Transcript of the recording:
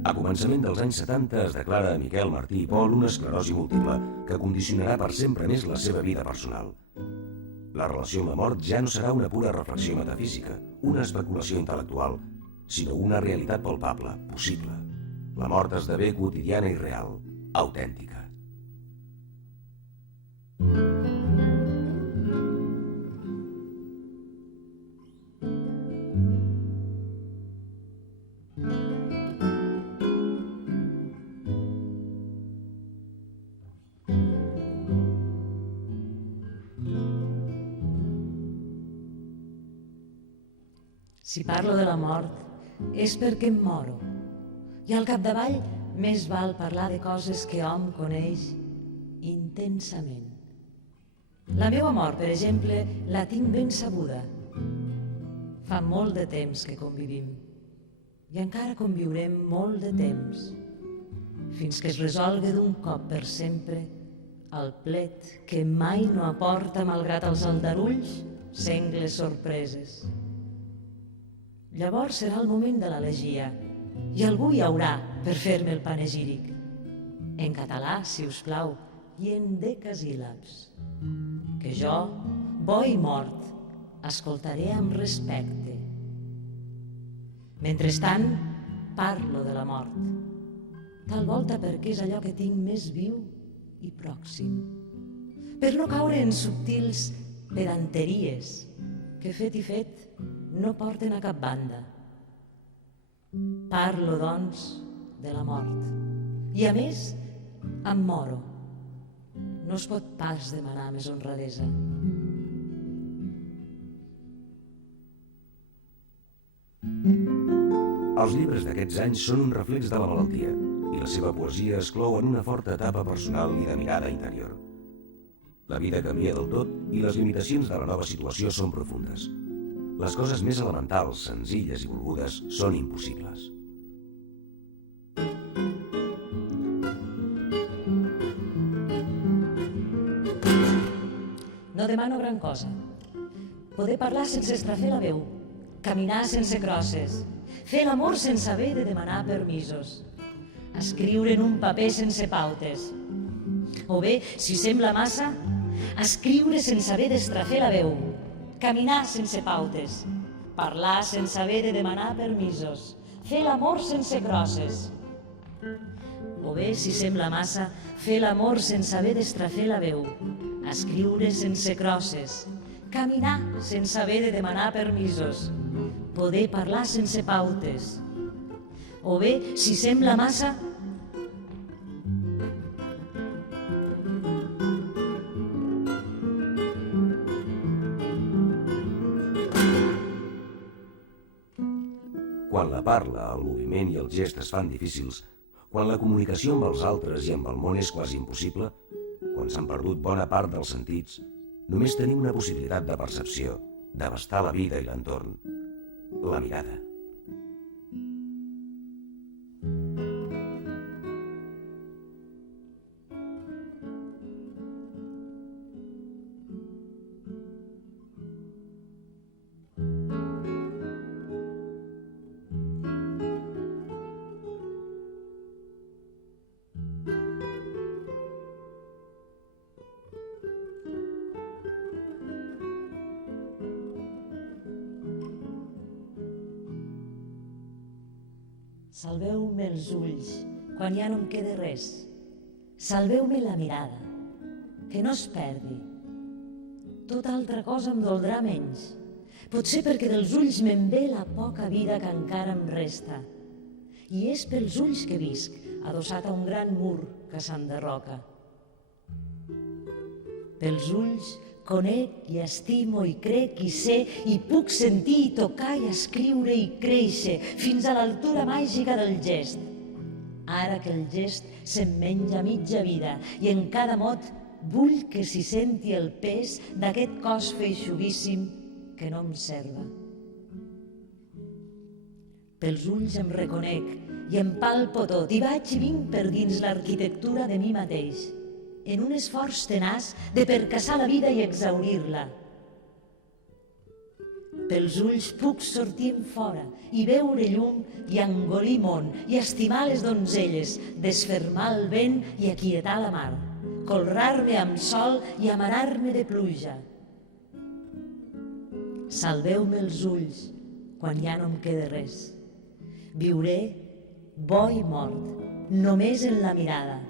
A començament dels anys 70 es declara a Miquel Martí i Pol una esclerosi múltiple que condicionarà per sempre més la seva vida personal. La relació amb la mort ja no serà una pura reflexió metafísica, una especulació intel·lectual, sinó una realitat palpable, possible. La mort esdevé quotidiana i real, autèntica. Si parlo de la mort és perquè em moro. I al capdavall més val parlar de coses que hom coneix intensament. La meva mort, per exemple, la tinc ben sabuda. Fa molt de temps que convivim i encara conviurem molt de temps fins que es resolgui d'un cop per sempre el plet que mai no aporta, malgrat els aldarulls, sengles sorpreses. Llavors serà el moment de l'elegia i algú hi haurà per fer-me el panegíric. En català, si us plau, i en decasíl·labs. Que jo, bo i mort, escoltaré amb respecte. Mentrestant, parlo de la mort. Tal volta perquè és allò que tinc més viu i pròxim. Per no caure en subtils pedanteries que fet i fet no porten a cap banda. Parlo, doncs, de la mort. I a més, em moro. No es pot pas demanar més honradesa. Els llibres d'aquests anys són un reflex de la malaltia i la seva poesia es clou en una forta etapa personal i de mirada interior. La vida canvia del tot i les limitacions de la nova situació són profundes. Les coses més elementals, senzilles i volgudes són impossibles. No demano gran cosa. Poder parlar sense estrafer la veu, caminar sense crosses, fer l'amor sense haver de demanar permisos, escriure en un paper sense pautes, o bé, si sembla massa, escriure sense haver d'estrafer la veu, caminar sense pautes, parlar sense haver de demanar permisos, fer l'amor sense crosses. O bé, si sembla massa, fer l'amor sense haver d'estrafer la veu, escriure sense crosses, caminar sense haver de demanar permisos, poder parlar sense pautes. O bé, si sembla massa, quan la parla, el moviment i el gest es fan difícils, quan la comunicació amb els altres i amb el món és quasi impossible, quan s'han perdut bona part dels sentits, només tenim una possibilitat de percepció, d'abastar la vida i l'entorn: la mirada. Salveu-me els ulls quan ja no em queda res. Salveu-me la mirada, que no es perdi. Tota altra cosa em doldrà menys. Potser perquè dels ulls me'n ve la poca vida que encara em resta. I és pels ulls que visc, adossat a un gran mur que s'enderroca. Pels ulls conec i estimo i crec i sé i puc sentir i tocar i escriure i créixer fins a l'altura màgica del gest. Ara que el gest se'm menja mitja vida i en cada mot vull que s'hi senti el pes d'aquest cos feixuguíssim que no em serva. Pels ulls em reconec i em palpo tot i vaig i vinc per dins l'arquitectura de mi mateix, en un esforç tenaç de percaçar la vida i exhaurir-la. Pels ulls puc sortir en fora i veure llum i engolir món i estimar les donzelles, desfermar el vent i aquietar la mar, colrar-me amb sol i amarar-me de pluja. Salveu-me els ulls quan ja no em queda res. Viuré bo i mort, només en la mirada,